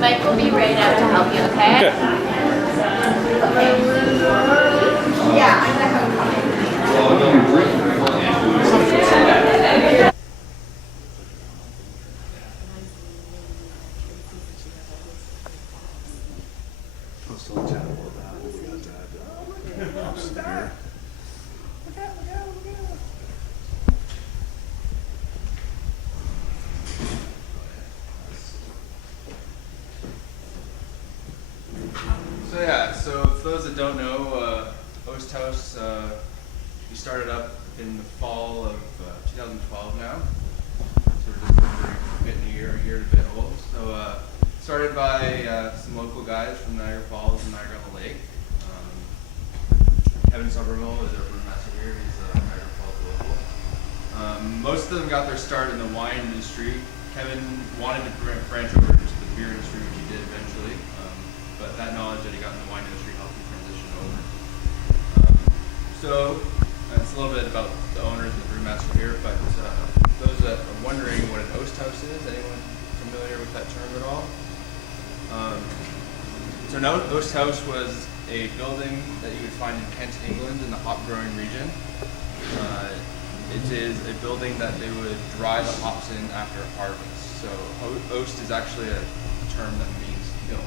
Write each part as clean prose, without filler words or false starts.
Mike will be right out to help you, okay? Okay. Yeah, I'm gonna have a comment. So for those that don't know, Oast House, we started up in the fall of 2012 now. So we're just over a year and a bit old. So started by some local guys from Niagara Falls and Niagara on the Lake. Kevin Sobermo is our brewmaster here. He's a Niagara Falls local. Most of them got their start in the wine industry. Kevin wanted to branch over into the beer industry, which he did eventually. But that knowledge that he got in the wine industry helped him transition over. So that's a little bit about the owners and the brewmaster here, but those that are wondering what an Oast House is, anyone familiar with that term at all? So an Oast House was a building that you would find in Kent, England, in the hop growing region. It is a building that they would dry the hops in after harvest. So Oast is actually a term that means kiln.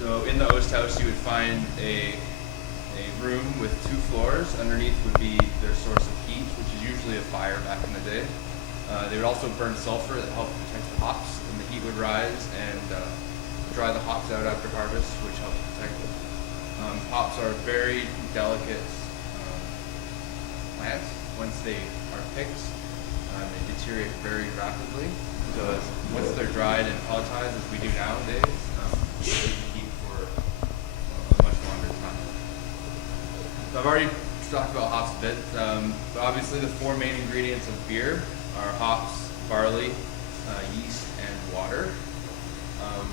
So in the Oast House, you would find a room with 2 floors. Underneath would be their source of heat, which is usually a fire back in the day. They would also burn sulfur that helped protect the hops, and the heat would rise and dry the hops out after harvest, which helps protect them. Hops are very delicate plants. Once they are picked, they deteriorate very rapidly. So once they're dried and pelletized, as we do nowadays, they can keep for a much longer time. So I've already talked about hops a bit, but obviously the 4 main ingredients of beer are hops, barley, yeast, and water.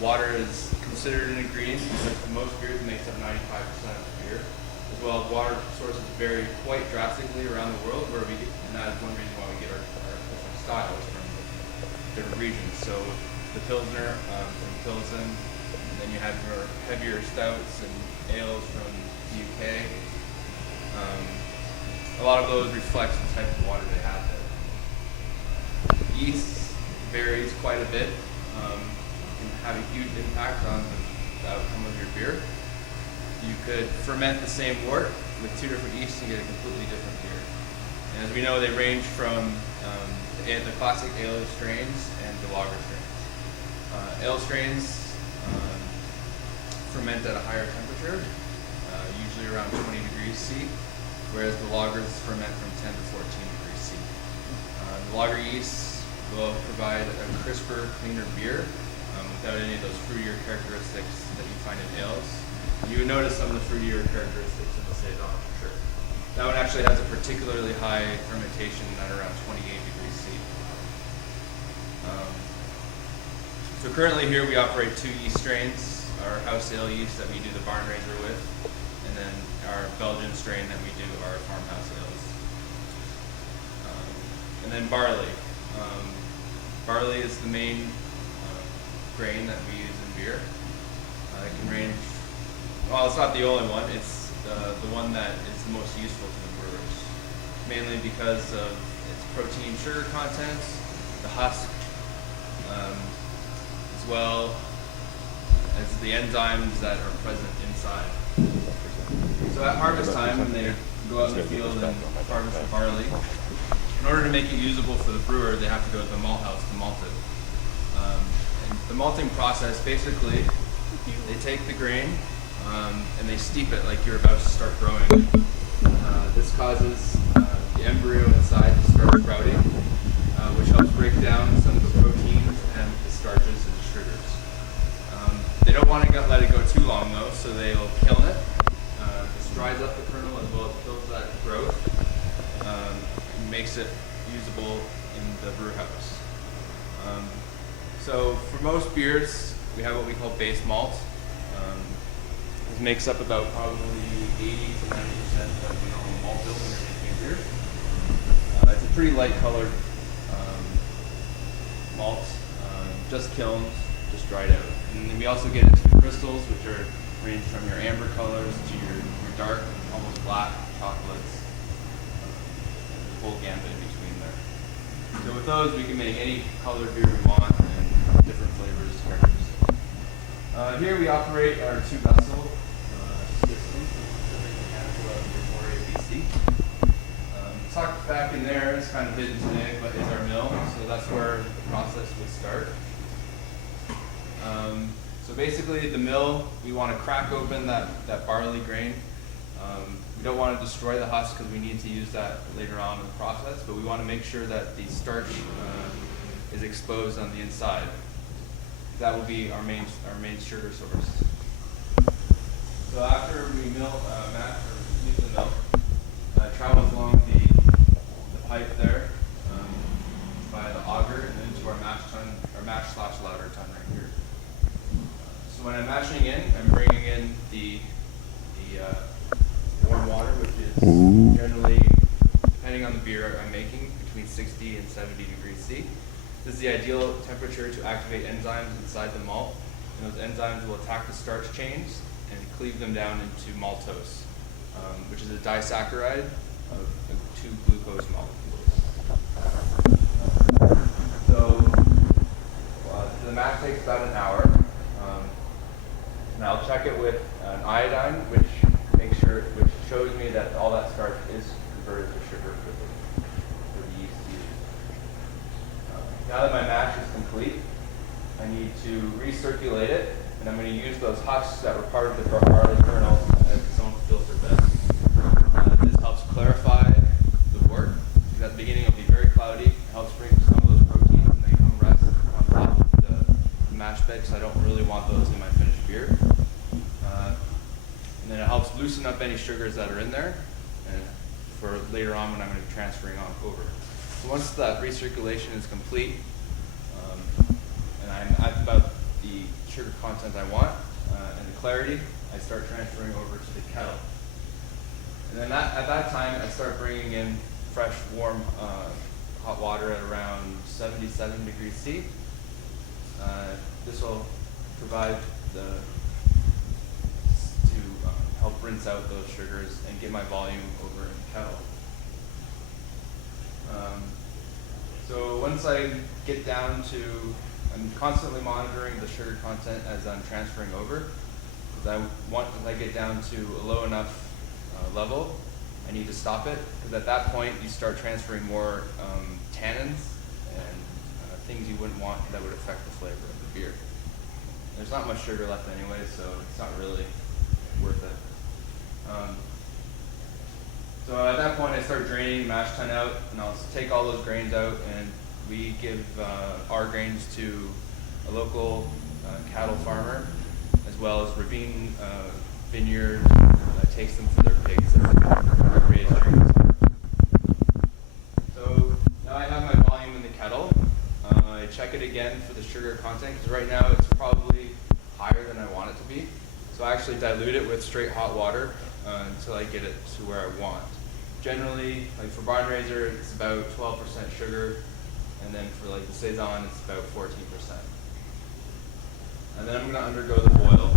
Water is considered an ingredient because for most beers it makes up 95% of the beer. As well as water sources vary quite drastically around the world, and that is one reason why we get our different styles from different regions. So the Pilsner from Pilsen, and then you have your heavier stouts and ales from the UK. A lot of those reflect the type of water they have there. Yeast varies quite a bit, can have a huge impact on the outcome of your beer. You could ferment the same wort with 2 different yeasts and get a completely different beer. And as we know, they range from the classic ale strains and the lager strains. Ale strains ferment at a higher temperature, usually around 20 degrees C, whereas the lagers ferment from 10 to 14 degrees C. The lager yeasts will provide a crisper, cleaner beer without any of those fruitier characteristics that you find in ales. You would notice some of the fruitier characteristics of the Saison for sure. That one actually has a particularly high fermentation at around 28 degrees C. So currently here we operate 2 yeast strains, our house ale yeast that we do the barn raiser with, and then our Belgian strain that we do our farmhouse ales. And then barley. Barley is the main grain that we use in beer. It can range, well, it's not the only one, it's the one that is the most useful to the brewers, mainly because of its protein sugar content, the husk, as well as the enzymes that are present inside. So at harvest time, when they go out in the field and harvest the barley, in order to make it usable for the brewer, they have to go to the malt house to malt it. And the malting process, basically, they take the grain and they steep it like you're about to start growing. This causes the embryo inside to start sprouting, which helps break down some of the proteins and the starches and the sugars. They don't want to let it go too long though, so they'll kiln it. This dries up the kernel as well as kills that growth, and makes it usable in the brew house. So for most beers, we have what we call base malt. This makes up about probably 80 to 90% of the normal malt bill when you're making a beer. It's a pretty light colored malt, just kilned, just dried out. And then we also get into the crystals, which are range from your amber colors to your dark, almost black chocolates, the whole gambit in between there. So with those, we can make any color beer we want and different flavors, characters. Here we operate our 2-vessel system, Pacific Mechanical out of Victoria, BC. Tucked back in there, it's kind of hidden today, but is our mill, so that's where the process would start. So basically the mill, we want to crack open that barley grain. We don't want to destroy the husk because we need to use that later on in the process, but we want to make sure that the starch is exposed on the inside. That will be our main sugar source. So after we mill, use the mill, it travels along the pipe there by the auger and then to our mash/lauter tun right here. So when I'm mashing in, I'm bringing in the warm water, which is generally, depending on the beer I'm making, between 60 and 70 degrees C. This is the ideal temperature to activate enzymes inside the malt, and those enzymes will attack the starch chains and cleave them down into maltose, which is a disaccharide of 2 glucose molecules. So the mash takes about an hour, and I'll check it with an iodine, which shows me that all that starch is converted to sugar for the yeast to use. Now that my mash is complete, I need to recirculate it, and I'm going to use those husks that were part of the barley kernel as its own filter bed. This helps clarify the wort, because at the beginning it'll be very cloudy. It helps bring some of those proteins and they come rest on top of the mash bed, because I don't really want those in my finished beer. And then it helps loosen up any sugars that are in there and for later on when I'm going to be transferring on over. So once that recirculation is complete, and I'm at about the sugar content I want and the clarity, I start transferring over to the kettle. And then at that time, I start bringing in fresh, warm, hot water at around 77 degrees C. This will provide help rinse out those sugars and get my volume over in the kettle. So once I get down to, I'm constantly monitoring the sugar content as I'm transferring over, because as I get down to a low enough level, I need to stop it, because at that point you start transferring more tannins and things you wouldn't want that would affect the flavor of the beer. There's not much sugar left anyway, so it's not really worth it. So at that point I start draining the mash tun out, and I'll take all those grains out, and we give our grains to a local cattle farmer, as well as Ravine Vineyard takes them for their pigs that are raised during the summer. So now I have my volume in the kettle. I check it again for the sugar content, because right now it's probably higher than I want it to be. So I actually dilute it with straight hot water until I get it to where I want. Generally, like for barn raiser, it's about 12% sugar, and then for like the saison, it's about 14%. And then I'm going to undergo the boil.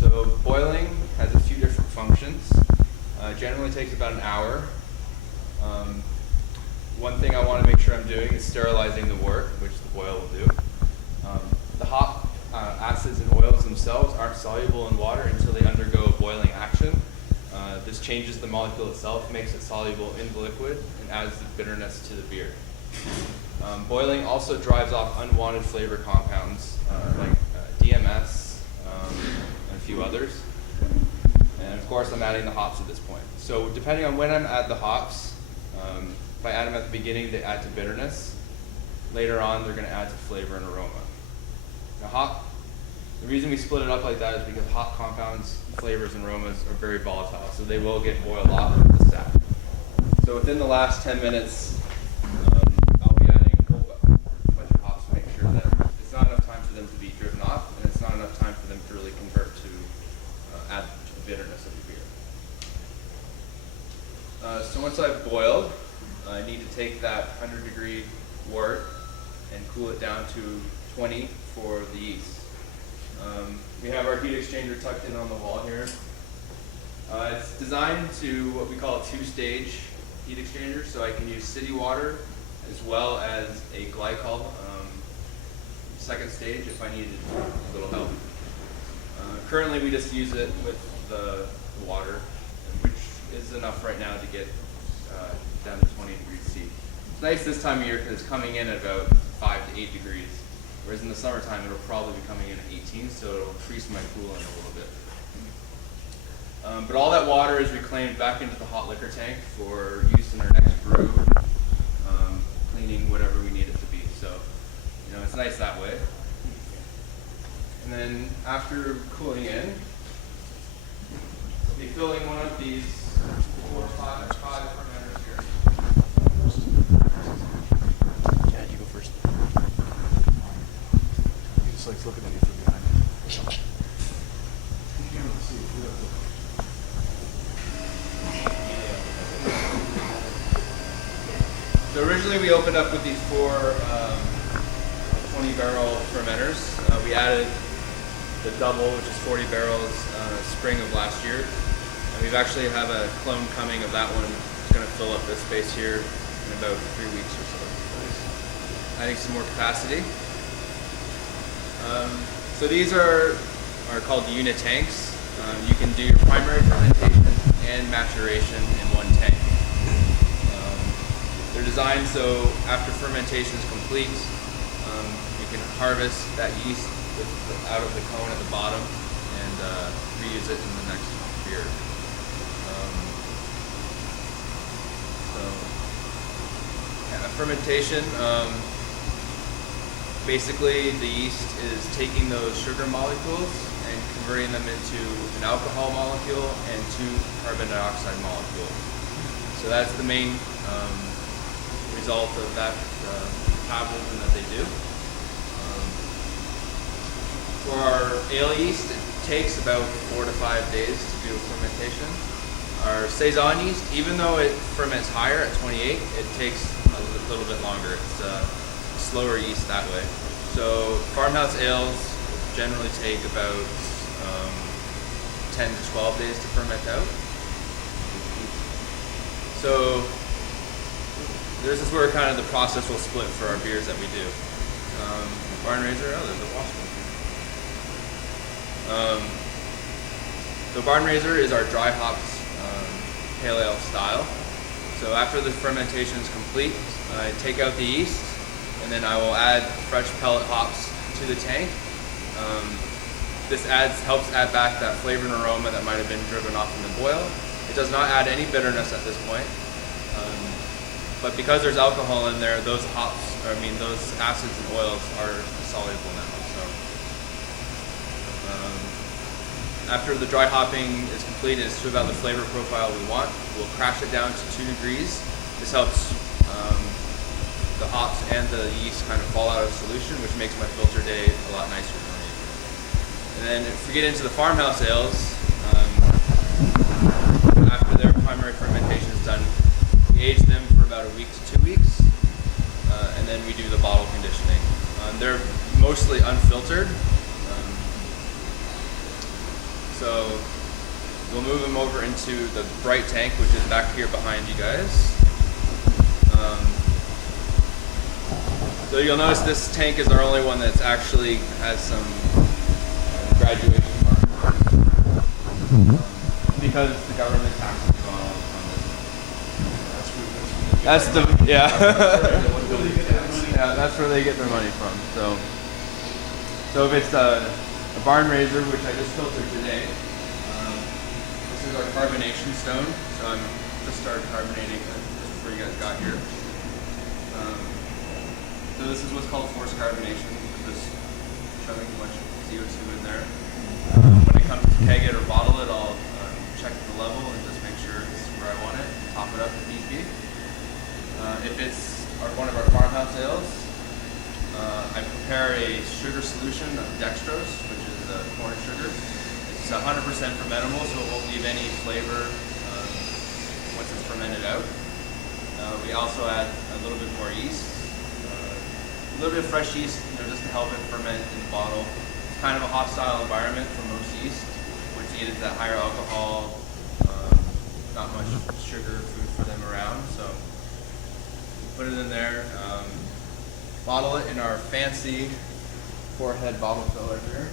So boiling has a few different functions. Generally takes about an hour. One thing I want to make sure I'm doing is sterilizing the wort, which the boil will do. The hop acids and oils themselves aren't soluble in water until they undergo a boiling action. This changes the molecule itself, makes it soluble in the liquid, and adds the bitterness to the beer. Boiling also drives off unwanted flavor compounds like DMS and a few others. And of course I'm adding the hops at this point. So depending on when I'm adding the hops, if I add them at the beginning, they add to bitterness. Later on, they're going to add to flavor and aroma. Now the reason we split it up like that is because hop compounds, flavors, and aromas are very volatile, so they will get boiled off of the sap. So within the last 10 minutes, I'll be adding a whole bunch of hops to make sure that it's not enough time for them to be driven off, and it's not enough time for them to really convert to add to the bitterness of the beer. So once I've boiled, I need to take that 100-degree wort and cool it down to 20 for the yeast. We have our heat exchanger tucked in on the wall here. It's designed to what we call a two-stage heat exchanger, so I can use city water as well as a glycol second stage if I needed a little help. Currently we just use it with the water, which is enough right now to get down to 20 degrees C. It's nice this time of year because it's coming in at about 5 to 8 degrees, whereas in the summertime it'll probably be coming in at 18, so it'll increase my coolant a little bit. But all that water is reclaimed back into the hot liquor tank for use in our next brew, cleaning whatever we need it to be. So, you know, it's nice that way. And then after cooling in, we'll be filling one of these 4 or 5 fermenters here. Yeah, you go first. He just likes looking at you from behind. So originally we opened up with these 4 20-barrel fermenters. We added the double, which is 40 barrels, spring of last year. And we've actually have a clone coming of that one. It's going to fill up this space here in about 3 weeks or so. Adding some more capacity. So these are called unit tanks. You can do your primary fermentation and maturation in one tank. They're designed so after fermentation is complete, you can harvest that yeast out of the cone at the bottom and reuse it in the next beer. Fermentation, basically the yeast is taking those sugar molecules and converting them into an alcohol molecule and 2 carbon dioxide molecules. So that's the main result of that metabolism that they do. For our ale yeast, it takes about 4 to 5 days to do a fermentation. Our Saison yeast, even though it ferments higher at 28, it takes a little bit longer. It's a slower yeast that way. So farmhouse ales generally take about 10 to 12 days to ferment out. So this is where kind of the process will split for our beers that we do. Barn Raiser, oh, there's a washroom. So Barn Raiser is our dry hopped pale ale style. So after the fermentation is complete, I take out the yeast, and then I will add fresh pellet hops to the tank. This helps add back that flavor and aroma that might have been driven off in the boil. It does not add any bitterness at this point. But because there's alcohol in there, those acids and oils are soluble now. After the dry hopping is complete, it's to about the flavor profile we want. We'll crash it down to 2 degrees. This helps the hops and the yeast kind of fall out of solution, which makes my filter day a lot nicer for me. And then if we get into the farmhouse ales, after their primary fermentation is done, we age them for about a week to 2 weeks, and then we do the bottle conditioning. They're mostly unfiltered. So we'll move them over into the bright tank, which is back here behind you guys. So you'll notice this tank is our only one that's actually has some graduation marks. Because the government taxes on this. That's the, yeah. Yeah, that's where they get their money from. So if it's a Barn Raiser, which I just filtered today. This is our carbonation stone. So I'm just started carbonating just before you guys got here. So this is what's called forced carbonation. Just shoving a bunch of CO2 in there. When it comes to keg it or bottle it, I'll check the level and just make sure it's where I want it. Top it up if need be. If it's one of our farmhouse ales, I prepare a sugar solution of dextrose, which is corn sugar. It's 100% fermentable, so it won't leave any flavor once it's fermented out. We also add a little bit more yeast, a little bit of fresh yeast, just to help it ferment in the bottle. It's kind of a hostile environment for most yeast, which is that higher alcohol, not much sugar food for them around. So put it in there, bottle it in our fancy 4-head bottle filler here.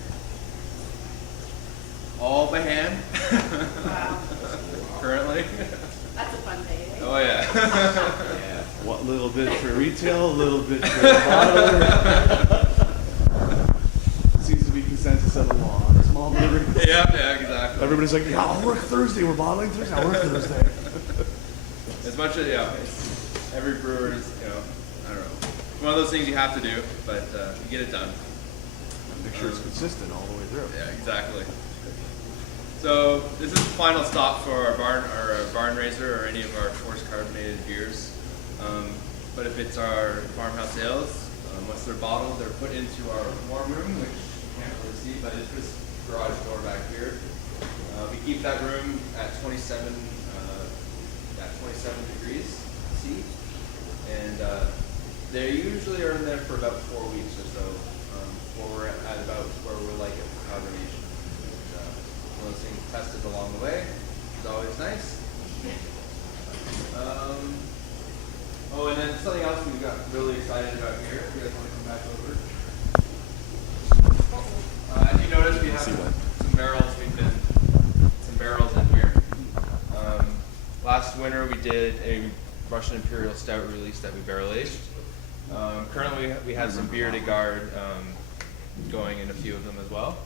All by hand. Wow. Currently. That's a fun day. Eh? Oh yeah. Yeah. What little bit for retail, a little bit for the bottler. Seems to be consensus of the law on a small brewery. Yeah, exactly. Everybody's like, yeah, I'll work Thursday. We're bottling Thursday. I'll work Thursday. As much as every brewer is, I don't know. It's one of those things you have to do, but you get it done. Make sure it's consistent all the way through. Yeah, exactly. So this is the final stop for our barn raiser or any of our forced carbonated beers. But if it's our farmhouse ales, once they're bottled, they're put into our warm room, which you can't really see, but it's this garage door back here. We keep that room at 27 degrees C, and they usually are in there for about 4 weeks or so, before we're at about where we're like it for carbonation. One of those things tested along the way, which is always nice. Oh, and then something else we got really excited about here. If you guys want to come back over. As you notice, we have some barrels. Some barrels in here. Last winter we did a Russian Imperial Stout release that we barrel aged. Currently we have some Bière de Garde going in a few of them as well.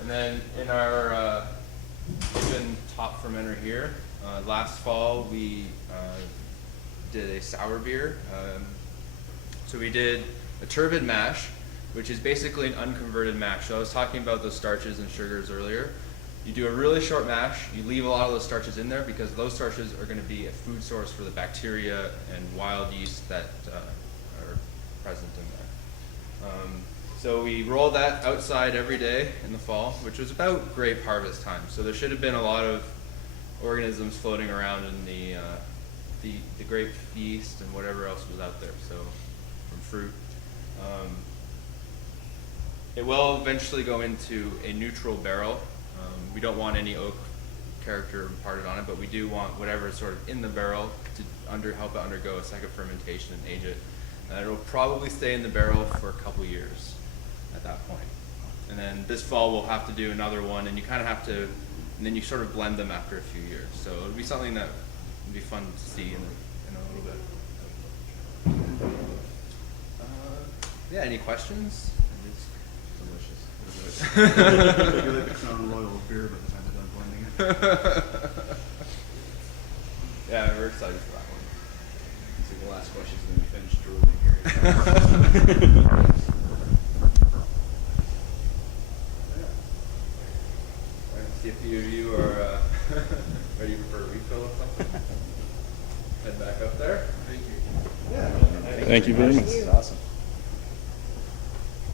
And then in our even top fermenter here, last fall we did a sour beer. So we did a turbid mash, which is basically an unconverted mash. So I was talking about those starches and sugars earlier. You do a really short mash, you leave a lot of those starches in there because those starches are going to be a food source for the bacteria and wild yeast that are present in there. So we roll that outside every day in the fall, which was about grape harvest time. So there should have been a lot of organisms floating around in the grape yeast and whatever else was out there. So from fruit. It will eventually go into a neutral barrel. We don't want any oak character imparted on it, but we do want whatever is sort of in the barrel to help it undergo a second fermentation and age it. It'll probably stay in the barrel for a couple years at that point. And then this fall we'll have to do another one, and you kind of have to, and then you sort of blend them after a few years. So it'll be something that would be fun to see in a little bit. Yeah, any questions? You're like the Crown Royal of beer by the time they're done blending it. Yeah, we're excited for that one. It's like the last question's going to be finished drooling here. See if few of you are ready for a refill or something. Head back up there. Thank you. Yeah. Thank you very much. It's awesome.